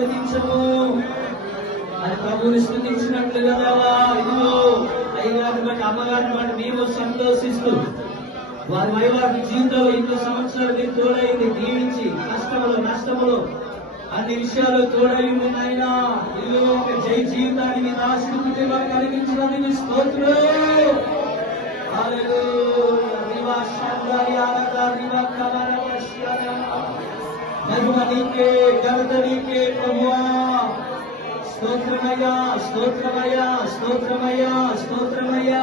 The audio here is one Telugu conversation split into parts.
అనుమతించము అని ప్రభువుని స్తుతించినట్లుగా ఇదిగో అయ్యగారిని బట్టి అమ్మగారిని బట్టి మేము సంతోషిస్తూ వారి వైవాహిక జీవితంలో ఇంకో సంవత్సరాలు మీరు తోడైంది దీవించి కష్టములు నష్టములు అన్ని విషయాలు తోడైంది నాయన ఇదిగో ఒక జై జీవితాన్ని మీరు ఆశీర్వదిగా కలిగించడానికి స్తోత్రం. మహిమ నీకే, ఘనత నీకే ప్రభువా. స్తోత్రమయ్యా, స్తోత్రమయ్యా, స్తోత్రమయ్యా, స్తోత్రమయ్యా.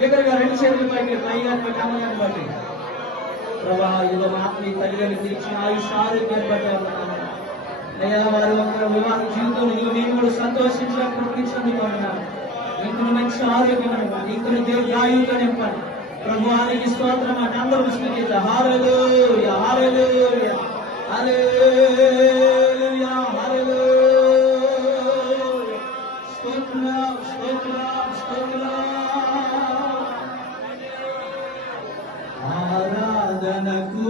దగ్గరగా రెండు చేతుల పైకి పైగాని బట్టి అమ్మగారిని బట్టి ప్రభా ఇదిగో మా ఆత్మీయ తల్లిగారికి ఇచ్చిన ఆయుష్ ఆరోగ్యాన్ని బట్టి అయ్యా వారి ఒక వివాహ జీవితంలో ఇదిగో మేము కూడా సంతోషించినప్పుడు ఇచ్చినందుకున్నాను. ఇంకొన్ని మంచి ఆరోగ్యం ఇవ్వండి, ఇంకొన్ని దీర్ఘాయువుగా నింపండి ప్రభు. ఆయనకి స్తోత్రం అంటే అందరూ స్తుతించ హల్లెలూయా, హల్లెలూయా, హల్లెలూయా, హల్లెలూయా. స్తోత్రం, స్తోత్రం, స్తోత్రం. ఆరాధనకు